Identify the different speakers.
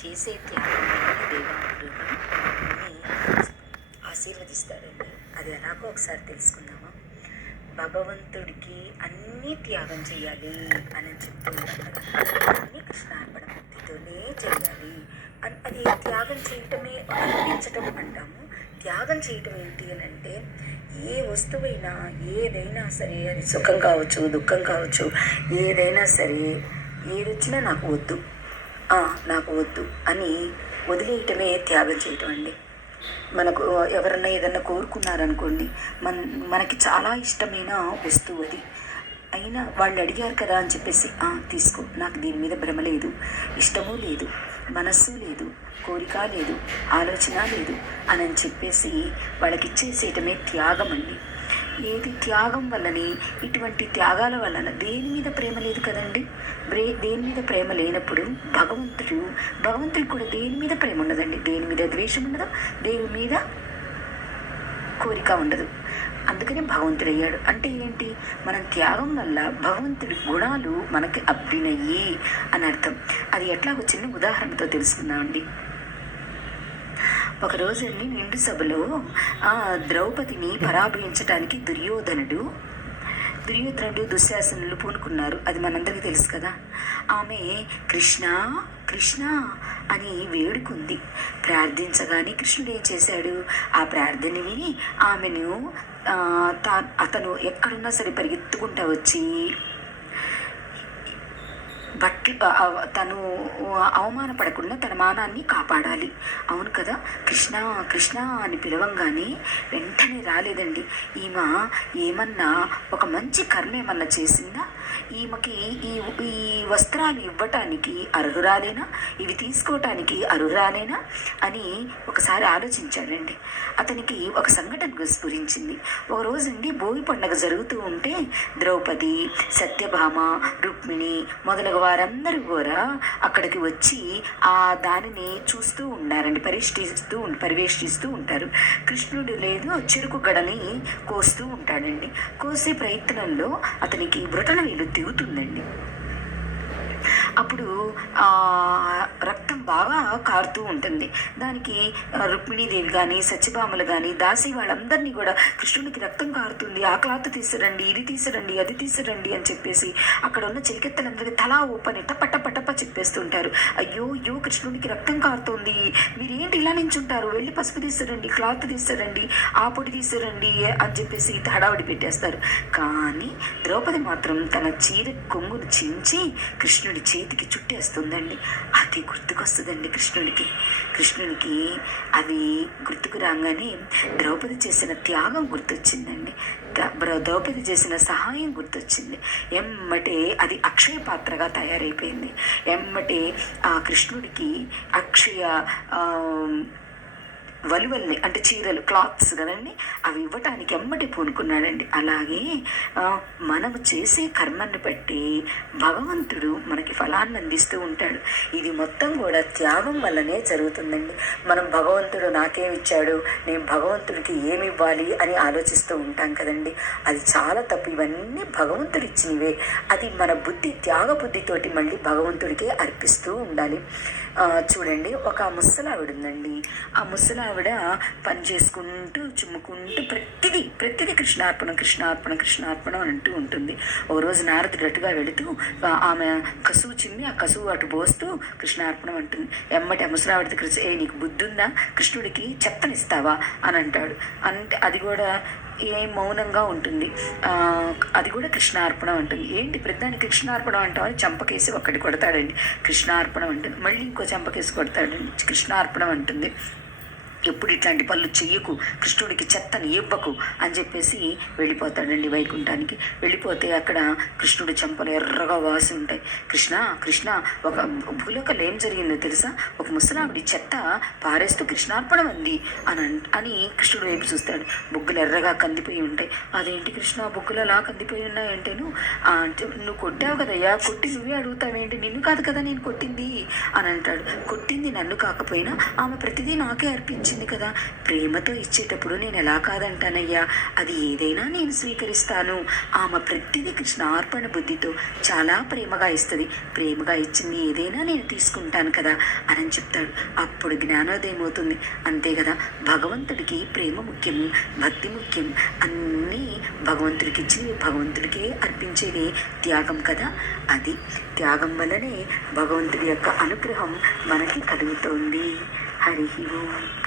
Speaker 1: చేసే త్యాగం వల్లనే ఆశీర్వదిస్తాడండి. అది ఎలాగో ఒకసారి తెలుసుకుందామా? భగవంతుడికి అన్నీ త్యాగం చేయాలి అని చెప్తూ ఉంటారు అన్నీ కృష్ణార్పణ భక్తితోనే చేయాలి. అని అది త్యాగం చేయటమే అర్పించటం అంటాము. త్యాగం చేయటం ఏంటి అని అంటే ఏ వస్తువైనా ఏదైనా సరే అది సుఖం కావచ్చు దుఃఖం కావచ్చు ఏదైనా సరే ఏదొచ్చినా నాకు వద్దు. నాకు వద్దు అని వదిలేయటమే త్యాగం చేయటం అండి. మనకు ఎవరన్నా ఏదన్నా కోరుకున్నారనుకోండి మన మనకి చాలా ఇష్టమైన వస్తువు అది. అయినా వాళ్ళు అడిగారు కదా అని చెప్పేసి తీసుకో నాకు దీని మీద భ్రమ లేదు ఇష్టము లేదు మనస్సు లేదు కోరిక లేదు ఆలోచన లేదు అని చెప్పేసి వాళ్ళకి ఇచ్చేసేయటమే త్యాగం అండి. ఏది త్యాగం వల్లనే ఇటువంటి త్యాగాల వలన దేని మీద ప్రేమ లేదు కదండి? బ్రే దేని మీద ప్రేమ లేనప్పుడు భగవంతుడు భగవంతుడికి కూడా దేని మీద ప్రేమ ఉండదండి? దేని మీద ద్వేషం ఉండదు? దేని మీద కోరిక ఉండదు. అందుకనే భగవంతుడు అయ్యాడు. అంటే ఏంటి? మనం త్యాగం వల్ల భగవంతుడి గుణాలు మనకి అబ్బినయ్యి అని అర్థం. అది ఎట్లా ఒక చిన్న ఉదాహరణతో తెలుసుకుందామండి. ఒకరోజు వెళ్ళి నిండు సభలో ఆ ద్రౌపదిని పరాభవించడానికి దుర్యోధనుడు దుర్యోధనుడు దుశ్శాసనులు పూనుకున్నారు. అది మనందరికీ తెలుసు కదా. ఆమె కృష్ణ కృష్ణ అని వేడుకుంది. ప్రార్థించగానే కృష్ణుడు ఏం చేశాడు? ఆ ప్రార్థన విని ఆమెను తా అతను ఎక్కడున్నా సరే పరిగెత్తుకుంటా వచ్చి బట్లు తను అవమానపడకుండా తన మానాన్ని కాపాడాలి. అవును కదా? కృష్ణ కృష్ణ అని పిలవంగానే వెంటనే రాలేదండి. ఈమె ఏమన్నా ఒక మంచి కర్మ ఏమన్నా చేసిందా? ఈమెకి ఈ ఈ వస్త్రాలు ఇవ్వటానికి అర్హురాలేనా? ఇవి తీసుకోవటానికి అర్హురాలేనా? అని ఒకసారి ఆలోచించాడండి. అతనికి ఒక సంఘటన స్ఫురించింది ఒక రోజండి భోగి పండుగ జరుగుతూ ఉంటే ద్రౌపది సత్యభామ రుక్మిణి మొదలగు వారందరూ కూడా అక్కడికి వచ్చి ఆ దానిని చూస్తూ ఉన్నారండి పరిష్టిస్తూ పరివేష్టిస్తూ ఉంటారు. కృష్ణుడు లేదు చెరుకు గడని కోస్తూ ఉంటాడండి. కోసే ప్రయత్నంలో అతనికి బ్రొటన వేలు దిగుతుందండి. అప్పుడు రక్తం బాగా కారుతూ ఉంటుంది. దానికి రుక్మిణీదేవి కానీ సత్యభామలు కానీ దాసి వాళ్ళందరినీ కూడా కృష్ణునికి రక్తం కారుతుంది. ఆ క్లాత్ తీసిరండి ఇది తీసిరండి అది తీసిరండి అని చెప్పేసి అక్కడ ఉన్న చిలికెత్తలందరికీ తలా ఓపని టప టప టప చెప్పేస్తుంటారు. అయ్యో అయ్యో కృష్ణునికి రక్తం కారుతోంది. మీరేంటి ఇలా నించుంటారు? వెళ్ళి పసుపు తీసిరండి క్లాత్ తీసిరండి ఆ పొడి తీసిరండి అని చెప్పేసి హడావిడి పెట్టేస్తారు. కానీ ద్రౌపది మాత్రం తన చీర కొంగును చించి కృష్ణుడి చేతికి చుట్టేస్తారు. వస్తుందండి. అది గుర్తుకొస్తుందండి కృష్ణుడికి. కృష్ణుడికి అది గుర్తుకు రాగానే ద్రౌపది చేసిన త్యాగం గుర్తొచ్చిందండి. ద్రౌపది చేసిన సహాయం గుర్తొచ్చింది. ఎమ్మటే అది అక్షయ పాత్రగా తయారైపోయింది. ఎమ్మటే ఆ కృష్ణుడికి అక్షయ వలువల్ని అంటే చీరలు క్లాత్స్ కదండి అవి ఇవ్వటానికి ఎమ్మటి పూనుకున్నాడండి. అలాగే మనము చేసే కర్మని బట్టి భగవంతుడు మనకి ఫలాన్ని అందిస్తూ ఉంటాడు. ఇది మొత్తం కూడా త్యాగం వల్లనే జరుగుతుందండి. మనం భగవంతుడు నాకేమి ఇచ్చాడు నేను భగవంతుడికి ఏమి ఇవ్వాలి అని ఆలోచిస్తూ ఉంటాం కదండి. అది చాలా తప్పు. ఇవన్నీ భగవంతుడు ఇచ్చినవే అది మన బుద్ధి త్యాగ బుద్ధితోటి మళ్ళీ భగవంతుడికే అర్పిస్తూ ఉండాలి. చూడండి ఒక ముసలావిడ ఉందండి ఆ ఆవిడ పని చేసుకుంటూ చుమ్ముకుంటూ ప్రతిదీ ప్రతిదీ కృష్ణార్పణం కృష్ణార్పణం కృష్ణార్పణం అని అంటూ ఉంటుంది. ఒక రోజు నారదుడు అటుగా వెళుతూ ఆమె కసువు చిమ్మి ఆ కసువు అటు పోస్తూ కృష్ణార్పణం అంటుంది. ఎమ్మటి ఆ ముసలావిడ దగ్గర ఏ నీకు బుద్ధి ఉందా కృష్ణుడికి చెత్తనిస్తావా? అని అంటాడు. అంటే అది కూడా ఏం మౌనంగా ఉంటుంది. అది కూడా కృష్ణార్పణం అంటుంది. ఏంటి ప్రతిదాని కృష్ణార్పణం అంటామని చంపకేసి ఒకటి కొడతాడండి. కృష్ణార్పణం అంటుంది. మళ్ళీ ఇంకో చంపకేసి కొడతాడండి. కృష్ణార్పణం అంటుంది. ఎప్పుడు ఇట్లాంటి పనులు చెయ్యకు కృష్ణుడికి చెత్తని ఇవ్వకు అని చెప్పేసి వెళ్ళిపోతాడండి వైకుంఠానికి. వెళ్ళిపోతే అక్కడ కృష్ణుడి చెంపలు ఎర్రగా వాసి ఉంటాయి. కృష్ణ కృష్ణ ఒక భూలోకలు ఏం జరిగిందో తెలుసా? ఒక ముసలావిడి చెత్త పారేస్తూ కృష్ణార్పణం అంది అని అని కృష్ణుడు వైపు చూస్తాడు. బొగ్గులు ఎర్రగా కందిపోయి ఉంటాయి. అదేంటి కృష్ణ బొగ్గులు అలా కందిపోయి ఉన్నాయంటేను అంటే నువ్వు కొట్టావు కదయ్యా కొట్టి నువ్వే అడుగుతావేంటి నిన్ను కాదు కదా నేను కొట్టింది అని అంటాడు. కొట్టింది నన్ను కాకపోయినా ఆమె ప్రతిదీ నాకే అర్పించి ఇచ్చింది కదా. ప్రేమతో ఇచ్చేటప్పుడు నేను ఎలా కాదంటానయ్యా? అది ఏదైనా నేను స్వీకరిస్తాను. ఆమె ప్రతిదీ కృష్ణార్పణ బుద్ధితో చాలా ప్రేమగా ఇస్తుంది. ప్రేమగా ఇచ్చింది ఏదైనా నేను తీసుకుంటాను కదా అని చెప్తాడు. అప్పుడు జ్ఞానోదయం అవుతుంది. అంతే కదా? భగవంతుడికి ప్రేమ ముఖ్యం భక్తి ముఖ్యం. అన్నీ భగవంతుడికి ఇచ్చి భగవంతుడికే అర్పించేది త్యాగం కదా? అది త్యాగం వల్లనే భగవంతుడి యొక్క అనుగ్రహం మనకి కలుగుతోంది. హరి ఓం.